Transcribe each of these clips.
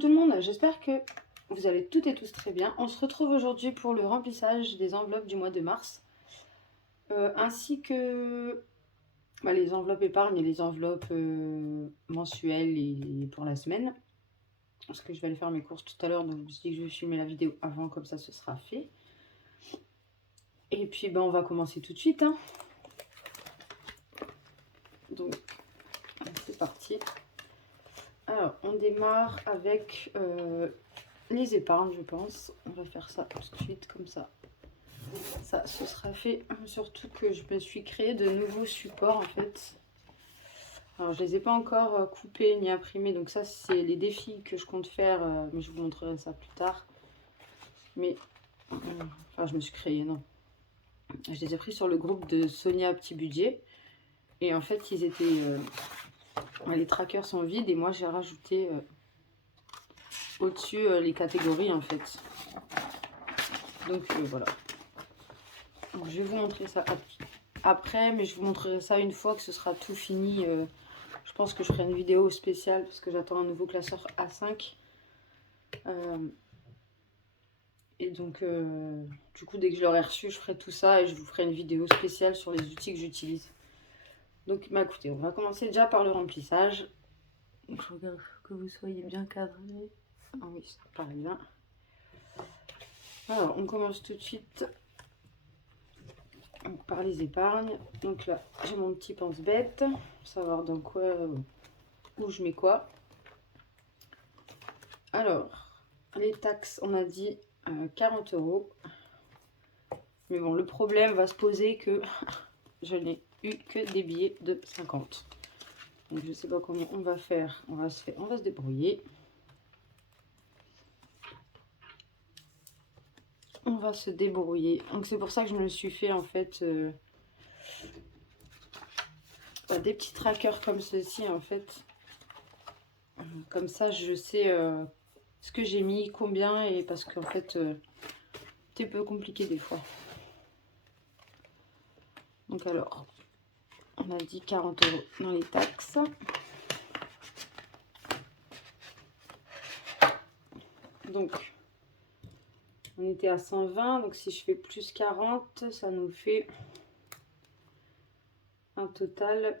tout le monde, j'espère que vous allez toutes et tous très bien. On se retrouve aujourd'hui pour le remplissage des enveloppes du mois de mars, ainsi que les enveloppes épargne et les enveloppes mensuelles et pour la semaine. Parce que je vais aller faire mes courses tout à l'heure, donc je me suis dit que je vais filmer la vidéo avant, comme ça ce sera fait. Et puis on va commencer tout de suite, hein. Donc c'est parti. Alors on démarre avec les épargnes, je pense. On va faire ça tout de suite comme ça. Ça, ce sera fait. Surtout que je me suis créé de nouveaux supports en fait. Alors je les ai pas encore coupés ni imprimés, donc ça c'est les défis que je compte faire, mais je vous montrerai ça plus tard. Mais enfin je me suis créé, non. Je les ai pris sur le groupe de Sonia Petit Budget. Et en fait ils étaient les trackers sont vides et moi j'ai rajouté au-dessus les catégories en fait. Donc voilà. Donc, je vais vous montrer ça après, mais je vous montrerai ça une fois que ce sera tout fini. Je pense que je ferai une vidéo spéciale parce que j'attends un nouveau classeur A5. Et donc, du coup, dès que je l'aurai reçu, je ferai tout ça et je vous ferai une vidéo spéciale sur les outils que j'utilise. Donc, écoutez, on va commencer déjà par le remplissage. Donc, je regarde que vous soyez bien cadré. Ah oui, ça paraît bien. Alors, on commence tout de suite par les épargnes. Donc là, j'ai mon petit pense-bête, savoir dans quoi, où je mets quoi. Alors, les taxes, on a dit 40 €. Mais bon, le problème va se poser que je n'ai eu que des billets de 50. Donc je sais pas comment on va faire. On va se débrouiller. On va se débrouiller. Donc c'est pour ça que je me suis fait en fait des petits trackers comme ceci en fait. Comme ça je sais ce que j'ai mis, combien, et parce qu'en fait c'est un peu compliqué des fois. Donc alors, on a dit 40 € dans les taxes. Donc, on était à 120, donc si je fais plus 40, ça nous fait un total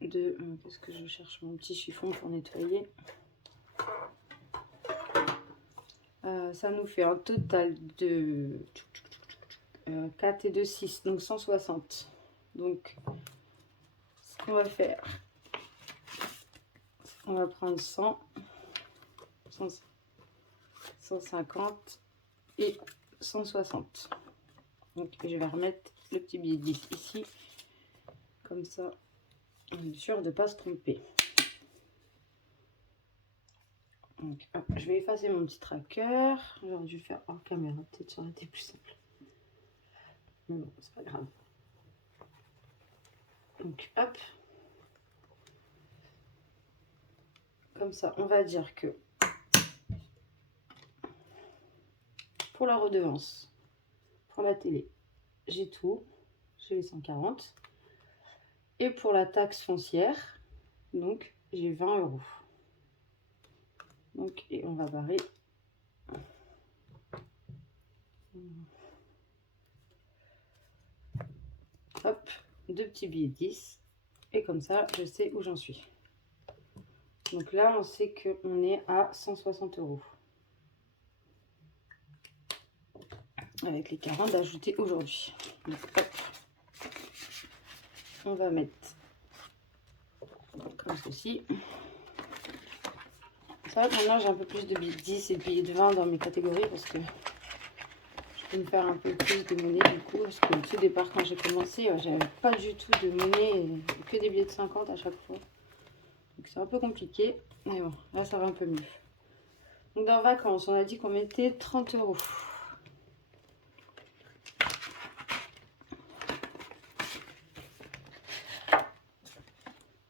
de... Qu'est-ce que je cherche? Mon petit chiffon pour nettoyer. Ça nous fait un total de 4 et 2, 6, donc 160. Donc, ce qu'on va faire, on va prendre 100, 150 et 160. Donc, je vais remettre le petit billet de 10 ici. Comme ça, on est sûr de ne pas se tromper. Donc, hop, je vais effacer mon petit tracker. J'aurais dû le faire hors caméra, peut-être ça aurait été plus simple. Mais bon, c'est pas grave. Donc, hop. Comme ça, on va dire que pour la redevance, pour la télé, j'ai tout. J'ai les 140. Et pour la taxe foncière, donc, j'ai 20 €. Donc, et on va barrer. Hop, 2 petits billets de 10. Et comme ça, je sais où j'en suis. Donc là, on sait qu'on est à 160 €. Avec les 40 ajoutés aujourd'hui. Donc, hop, on va mettre comme ceci. C'est vrai que maintenant j'ai un peu plus de billets de 10 et de billets de 20 dans mes catégories parce que je peux me faire un peu plus de monnaie du coup. Parce que au tout départ, quand j'ai commencé, j'avais pas du tout de monnaie et que des billets de 50 à chaque fois. Donc c'est un peu compliqué. Mais bon, là ça va un peu mieux. Donc dans vacances, on a dit qu'on mettait 30 €.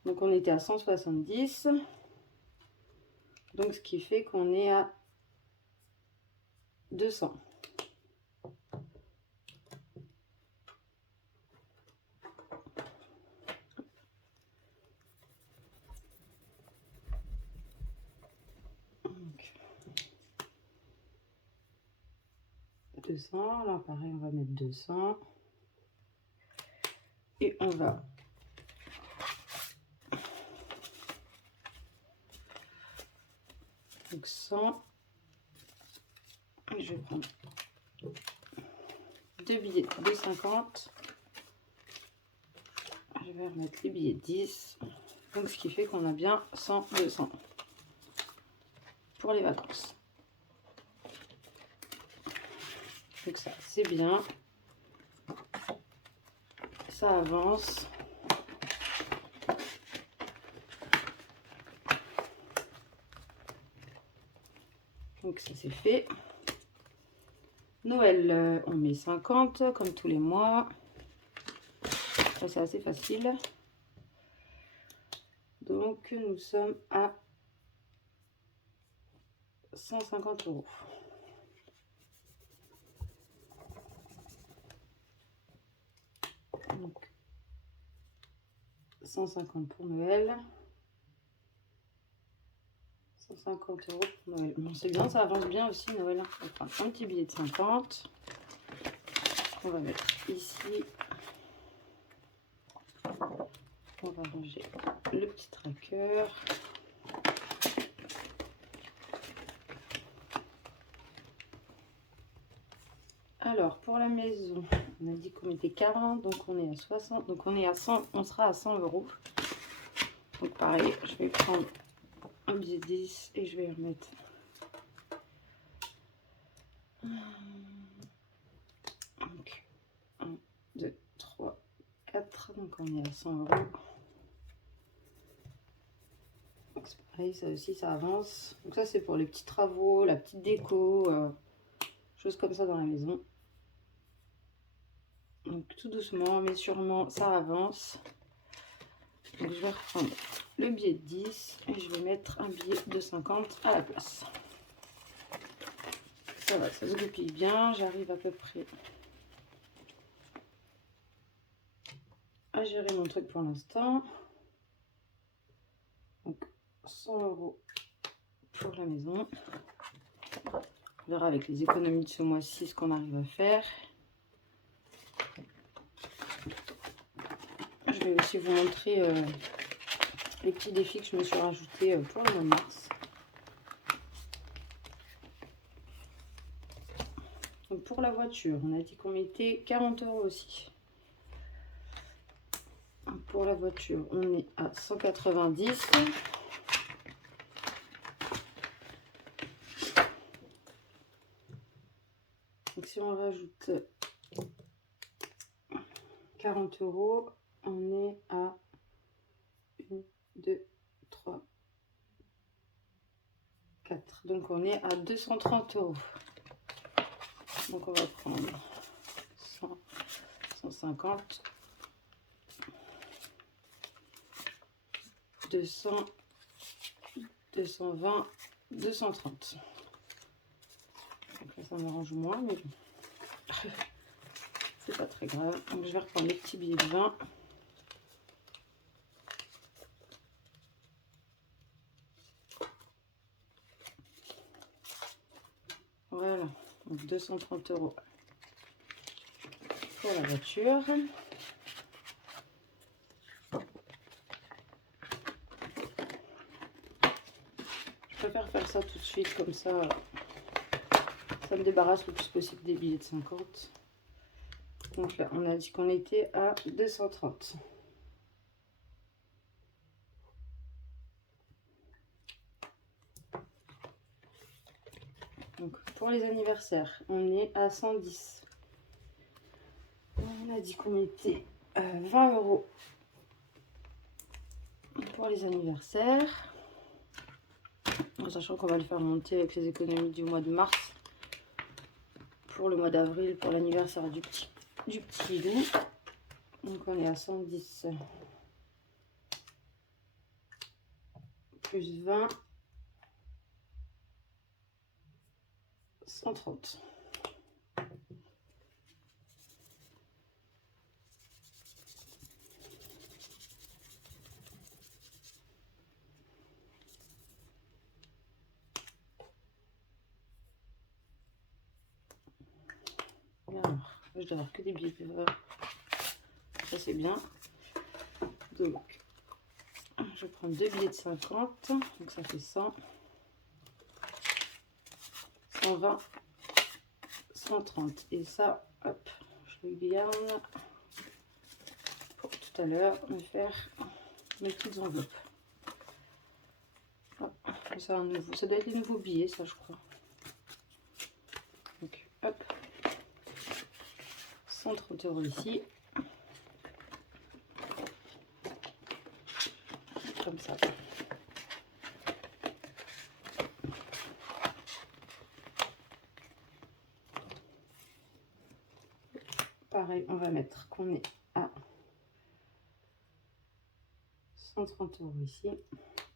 Donc on était à 170. Donc ce qui fait qu'on est à 200. 200. Là, pareil, on va mettre 200. Et on va donc 100. Et je vais prendre 2 billets de 50. Je vais remettre les billets de 10. Donc, ce qui fait qu'on a bien 100, 200 pour les vacances. Donc ça, c'est bien. Ça avance. Donc ça, c'est fait. Noël, on met 50, comme tous les mois. Ça, c'est assez facile. Donc, nous sommes à 150 €. Donc, 150 pour Noël. 150 € pour Noël. Bon, c'est bien, ça avance bien aussi Noël. On va prendre un petit billet de 50. On va mettre ici. On va ranger le petit tracker. Alors, pour la maison, on a dit qu'on était 40, donc on est à 60, donc on est à 100, on sera à 100 €. Donc pareil, je vais prendre un billet de 10 et je vais remettre donc 1, 2, 3, 4, donc on est à 100 €. Donc c'est pareil, ça aussi ça avance. Donc ça c'est pour les petits travaux, la petite déco, choses comme ça dans la maison. Donc tout doucement mais sûrement ça avance. Donc je vais reprendre le billet de 10 et je vais mettre un billet de 50 à la place. Ça va, ça se goupille bien, j'arrive à peu près à gérer mon truc pour l'instant. Donc 100 € pour la maison. On verra avec les économies de ce mois-ci ce qu'on arrive à faire. Je vais aussi vous montrer les petits défis que je me suis rajoutés pour le mois de mars. Donc pour la voiture, on a dit qu'on mettait 40 € aussi. Pour la voiture, on est à 190. Donc si on rajoute 40 €, on est à 1, 2, 3, 4. Donc on est à 230 €. Donc on va prendre 100, 150, 200, 220, 230. Donc là ça m'arrange moins, mais bon. C'est pas très grave. Donc je vais reprendre les petits billets de 20. Voilà, donc 230 € pour la voiture. Je préfère faire ça tout de suite, comme ça me débarrasse le plus possible des billets de 50. Donc là, on a dit qu'on était à 230. Donc pour les anniversaires, on est à 110. On a dit qu'on était à 20 € pour les anniversaires. En sachant qu'on va le faire monter avec les économies du mois de mars. Pour le mois d'avril, pour l'anniversaire du petit loup. Donc on est à 110 plus 20, 130. Alors, je dois avoir que des billets de 20. Ça, c'est bien. Donc, je prends 2 billets de 50. Donc, ça fait 100. 120. 130. Et ça, hop, je le garde pour tout à l'heure me faire mes petites enveloppes. Hop, ça, ça doit être les nouveaux billets, ça, je crois. Donc, hop, 130 € ici. Comme ça. Pareil, on va mettre qu'on est à 130 € ici.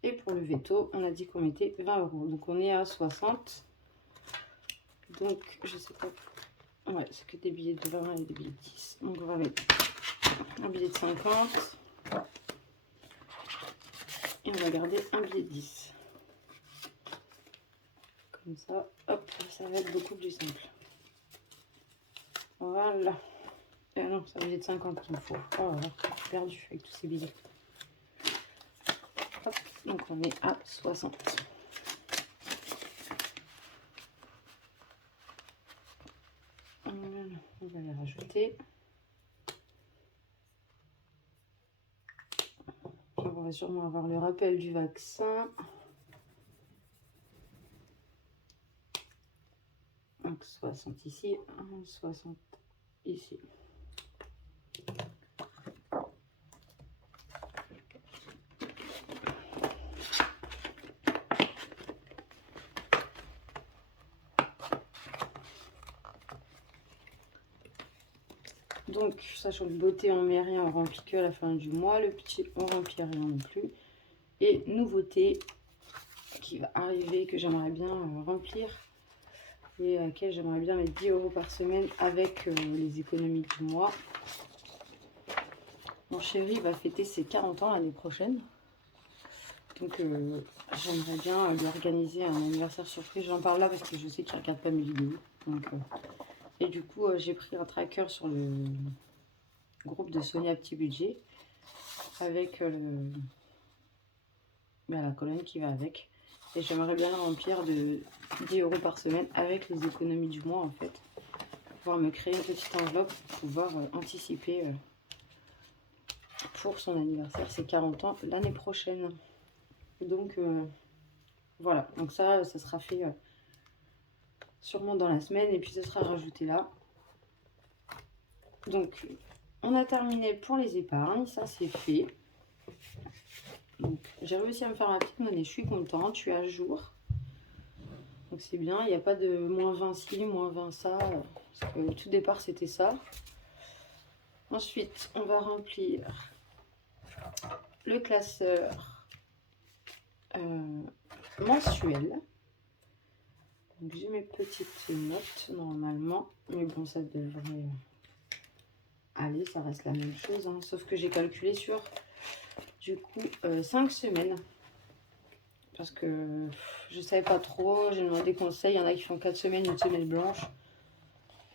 Et pour le veto, on a dit qu'on mettait 20 €. Donc on est à 60. Donc je sais pas. Ouais, c'est que des billets de 20 et des billets de 10. Donc on va mettre un billet de 50. Et on va garder un billet de 10. Comme ça, hop, ça va être beaucoup plus simple. Voilà. Non, c'est un billet de 50 qu'il me faut. Oh là là, j'ai perdu avec tous ces billets. Hop, donc on est à 60. Voilà, on va les rajouter. Puis on va sûrement avoir le rappel du vaccin. Donc 60 ici, 60 ici. Donc, sachant que beauté, on met rien, on remplit que à la fin du mois. Le petit, on remplit rien non plus. Et nouveauté qui va arriver, que j'aimerais bien remplir et à laquelle j'aimerais bien mettre 10 € par semaine avec les économies du mois. Mon chéri va fêter ses 40 ans l'année prochaine. Donc, j'aimerais bien lui organiser un anniversaire surprise. J'en parle là parce que je sais qu'il ne regarde pas mes vidéos. Donc, et du coup, j'ai pris un tracker sur le groupe de Sonia Petit Budget avec la colonne qui va avec. Et j'aimerais bien la remplir de 10 € par semaine avec les économies du mois en fait. Pour pouvoir me créer une petite enveloppe pour pouvoir anticiper pour son anniversaire, ses 40 ans l'année prochaine. Donc voilà, donc ça sera fait sûrement dans la semaine et puis ça sera rajouté là. Donc on a terminé pour les épargnes, ça c'est fait. Donc j'ai réussi à me faire ma petite monnaie, je suis contente, je suis à jour. Donc c'est bien, il n'y a pas de moins 20 ci, moins 20 ça. Parce que au tout départ c'était ça. Ensuite on va remplir le classeur mensuel. Donc j'ai mes petites notes normalement. Mais bon, ça devrait aller, ça reste la même chose. Hein, sauf que j'ai calculé sur du coup 5 semaines. Parce que je savais pas trop, j'ai demandé conseil. Il y en a qui font 4 semaines, une semaine blanche.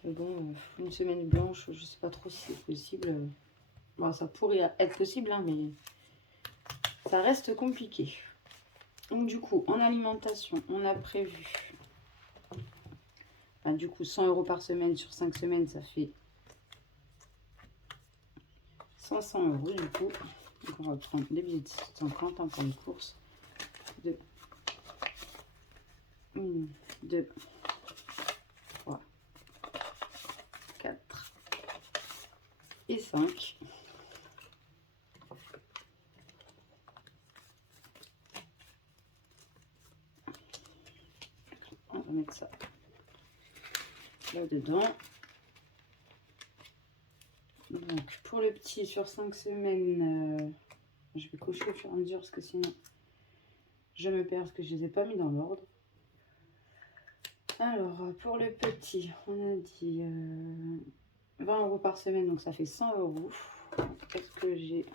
Mais bon, une semaine blanche, je sais pas trop si c'est possible. Bon, ça pourrait être possible, hein, mais ça reste compliqué. Donc du coup, en alimentation, on a prévu du coup 100 € par semaine sur 5 semaines, ça fait 500 € du coup. Donc on va prendre des billets de 50 en point de course. 2, 1, 2, 3, 4 et 5. On va mettre ça là-dedans. Donc pour le petit sur 5 semaines, je vais cocher au fur et à mesure parce que sinon je me perds parce que je ne les ai pas mis dans l'ordre. Alors pour le petit, on a dit 20 € par semaine, donc ça fait 100 €. Est-ce que j'ai...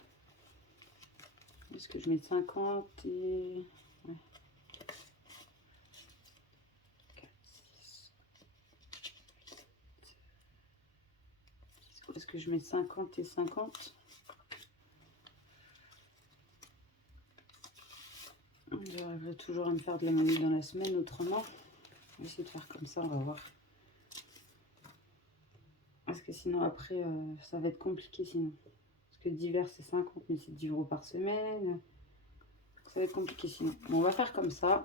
Est-ce que je mets 50 et... Ouais. 4, 6, parce que je mets 50 et 50. J'arriverai toujours à me faire de la monnaie dans la semaine autrement. On va essayer de faire comme ça, on va voir. Parce que sinon après, ça va être compliqué sinon. Parce que divers c'est 50, mais c'est 10 € par semaine. Ça va être compliqué sinon. Bon, on va faire comme ça.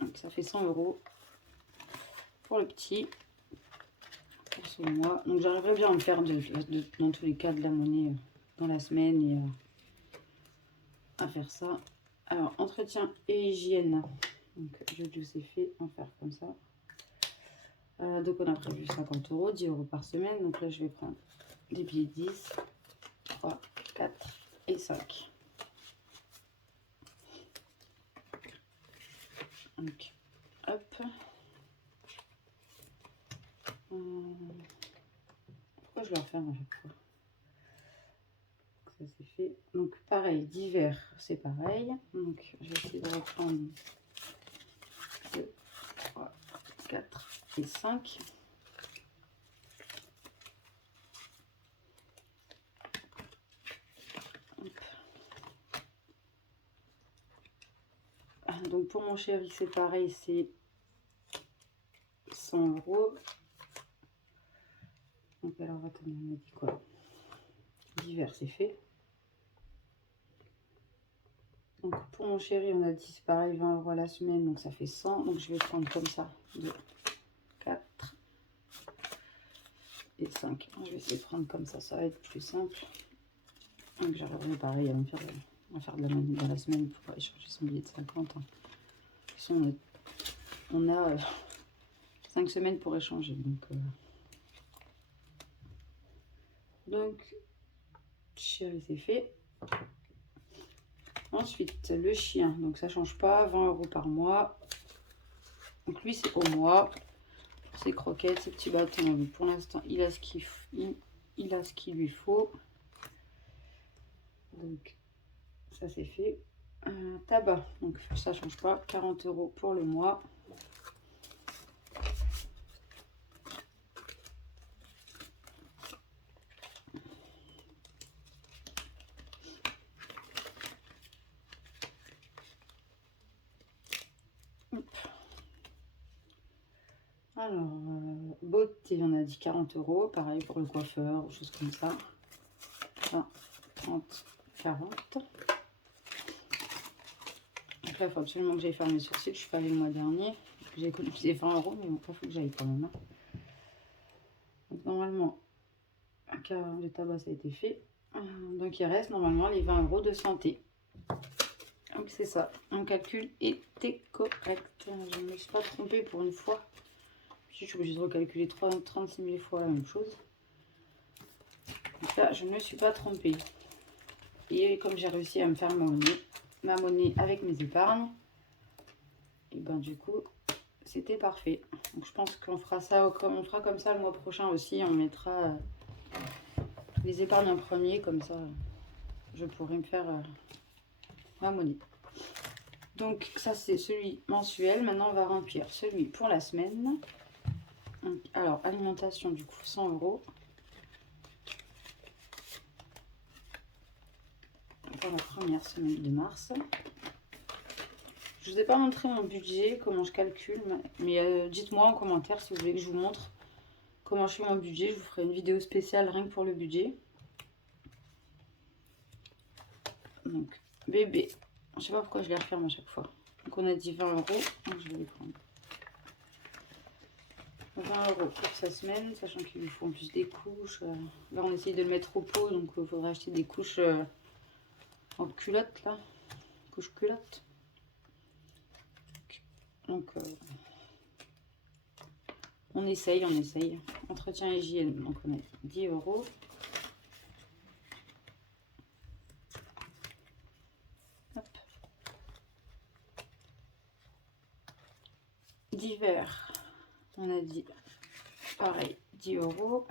Donc ça fait 100 € pour le petit. Pour ce mois. Donc j'arriverai bien à me faire dans tous les cas de la monnaie dans la semaine et à faire ça. Alors, entretien et hygiène. Donc je vous ai fait en faire comme ça. Donc on a prévu 50 €, 10 € par semaine. Donc là je vais prendre des billets 10, 3, 4 et 5. Donc hop. Pourquoi je le referme à chaque fois? Ça c'est fait. Donc pareil, d'hiver c'est pareil. Donc je vais essayer de reprendre 2, 3, 4 et 5. Donc pour mon chéri c'est pareil, c'est 100 €. Donc alors attendez, on a dit quoi? D'hiver c'est fait. Donc pour mon chéri on a dit c'est pareil, 20 € la semaine, donc ça fait 100. Donc je vais prendre comme ça 2, 4 et 5. Je vais essayer de prendre comme ça va être plus simple. Donc j'arriverai pareil à me faire de la monnaie dans la semaine pour échanger son billet de 50. De toute façon on a 5 semaines pour échanger. Donc chéri c'est fait. Ensuite le chien, donc ça change pas, 20 € par mois. Donc lui c'est au mois. Ses croquettes, ses petits bâtons. Donc pour l'instant il a ce qu'il lui faut. Donc ça c'est fait. Tabac, donc ça change pas, 40 € pour le mois. Alors, beauté, on a dit 40 €, pareil pour le coiffeur, ou choses comme ça. 20, 30, 40. Donc là, il faut absolument que j'aille faire mes sourcils. Je suis pas allée le mois dernier. J'ai économisé 20 €, mais bon, il faut que j'aille quand même. Donc normalement, le tabac, ça a été fait. Donc il reste normalement les 20 € de santé. Donc c'est ça. Mon calcul était correct. Je ne me suis pas trompée pour une fois. Je suis obligée de recalculer 36 000 fois la même chose. Donc là, je ne me suis pas trompée. Et comme j'ai réussi à me faire ma monnaie avec mes épargnes, et ben du coup, c'était parfait. Donc je pense qu'on fera ça, on fera comme ça le mois prochain aussi. On mettra les épargnes en premier, comme ça, je pourrai me faire ma monnaie. Donc ça c'est celui mensuel. Maintenant on va remplir celui pour la semaine. Donc, alors alimentation du coup 100 € pour la première semaine de mars. Je vous ai pas montré mon budget, comment je calcule, mais dites-moi en commentaire si vous voulez que je vous montre comment je fais mon budget. Je vous ferai une vidéo spéciale rien que pour le budget. Donc bébé, je sais pas pourquoi je les referme à chaque fois. Donc on a dit 20 €, donc je vais les prendre. 20 € pour sa semaine, sachant qu'il lui faut en plus des couches. Là on essaye de le mettre au pot, donc il faudra acheter des couches en culotte là, couche culotte. Donc on essaye. Entretien hygiène, donc on a 10 €. Hop. D'hiver, on a dit pareil, 10 €.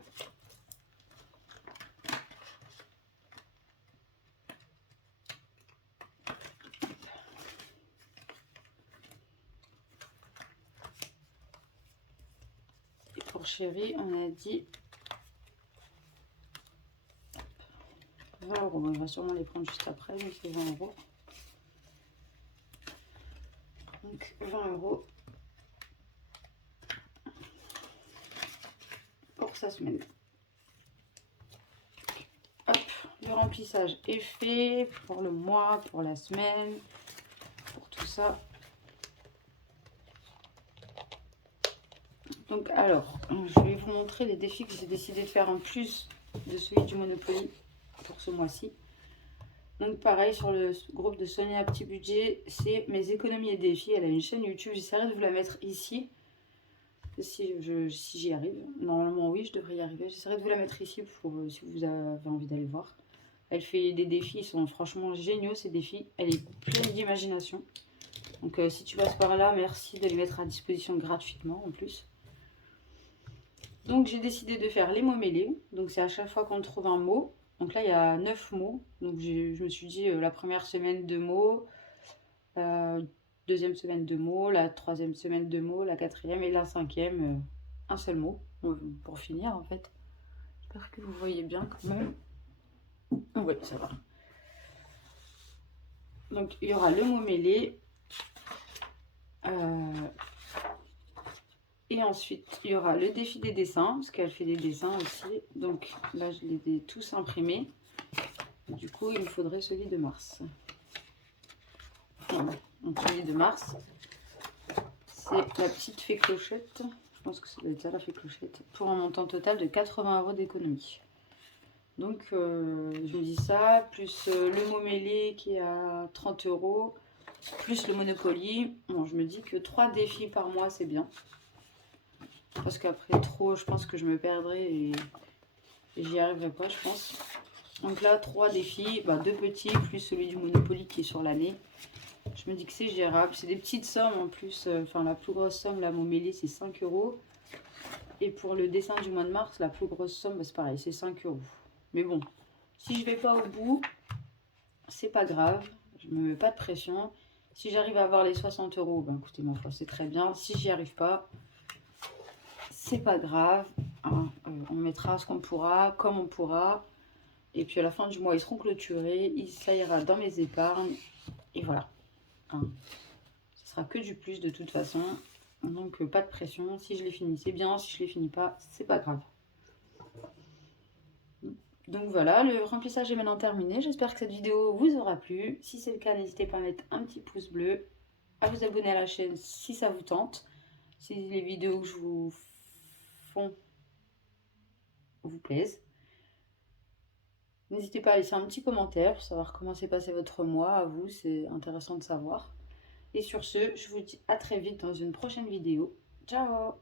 Et pour chéri, on a dit 20 €. On va sûrement les prendre juste après, donc c'est 20 €. Donc 20 € pour sa semaine. Hop, le remplissage est fait pour le mois, pour la semaine, pour tout ça. Donc alors, je vais vous montrer les défis que j'ai décidé de faire en plus de celui du Monopoly pour ce mois-ci. Donc pareil, sur le groupe de Sonia Petit Budget, c'est mes économies et défis. Elle a une chaîne YouTube, j'essaierai de vous la mettre ici. Si j'y arrive. Normalement oui, je devrais y arriver. J'essaierai de vous la mettre ici pour si vous avez envie d'aller voir. Elle fait des défis, ils sont franchement géniaux ces défis. Elle est pleine d'imagination. Donc si tu passes par là, merci de les mettre à disposition gratuitement en plus. Donc j'ai décidé de faire les mots mêlés. Donc c'est à chaque fois qu'on trouve un mot. Donc là il y a 9 mots. Donc je me suis dit la première semaine 2 mots. Deuxième semaine 2 mots. La troisième semaine 2 mots. La quatrième et la cinquième un seul mot. Pour finir en fait. J'espère que vous voyez bien quand même. Oui, ça va. Donc il y aura le mot mêlé. Et ensuite, il y aura le défi des dessins, parce qu'elle fait des dessins aussi. Donc là, je les ai tous imprimés. Du coup, il me faudrait celui de mars. Voilà. Donc celui de mars, c'est la petite fée clochette. Je pense que ça doit être ça, la fée clochette. Pour un montant total de 80 € d'économie. Donc, je me dis ça, plus le mot mêlé qui est à 30 €, plus le Monopoly. Bon, je me dis que 3 défis par mois, c'est bien. Parce qu'après trop, je pense que je me perdrai et j'y arriverai pas, je pense. Donc là, 3 défis, 2 petits, plus celui du Monopoly qui est sur l'année. Je me dis que c'est gérable. C'est des petites sommes en plus. Enfin, la plus grosse somme, là, mon mêlé, c'est 5 €. Et pour le dessin du mois de mars, la plus grosse somme, c'est pareil, c'est 5 €. Mais bon, si je vais pas au bout, c'est pas grave. Je me mets pas de pression. Si j'arrive à avoir les 60 €, écoutez, ma foi, c'est très bien. Si j'y arrive pas, c'est pas grave, hein, on mettra ce qu'on pourra, comme on pourra. Et puis à la fin du mois, ils seront clôturés, ça ira dans mes épargnes. Et voilà. Hein. Ce sera que du plus de toute façon. Donc pas de pression. Si je les finis, c'est bien. Si je les finis pas, c'est pas grave. Donc voilà, le remplissage est maintenant terminé. J'espère que cette vidéo vous aura plu. Si c'est le cas, n'hésitez pas à mettre un petit pouce bleu, à vous abonner à la chaîne si ça vous tente. Si les vidéos que je vous font vous plaisent. N'hésitez pas à laisser un petit commentaire pour savoir comment s'est passé votre mois. À vous, c'est intéressant de savoir. Et sur ce, je vous dis à très vite dans une prochaine vidéo. Ciao!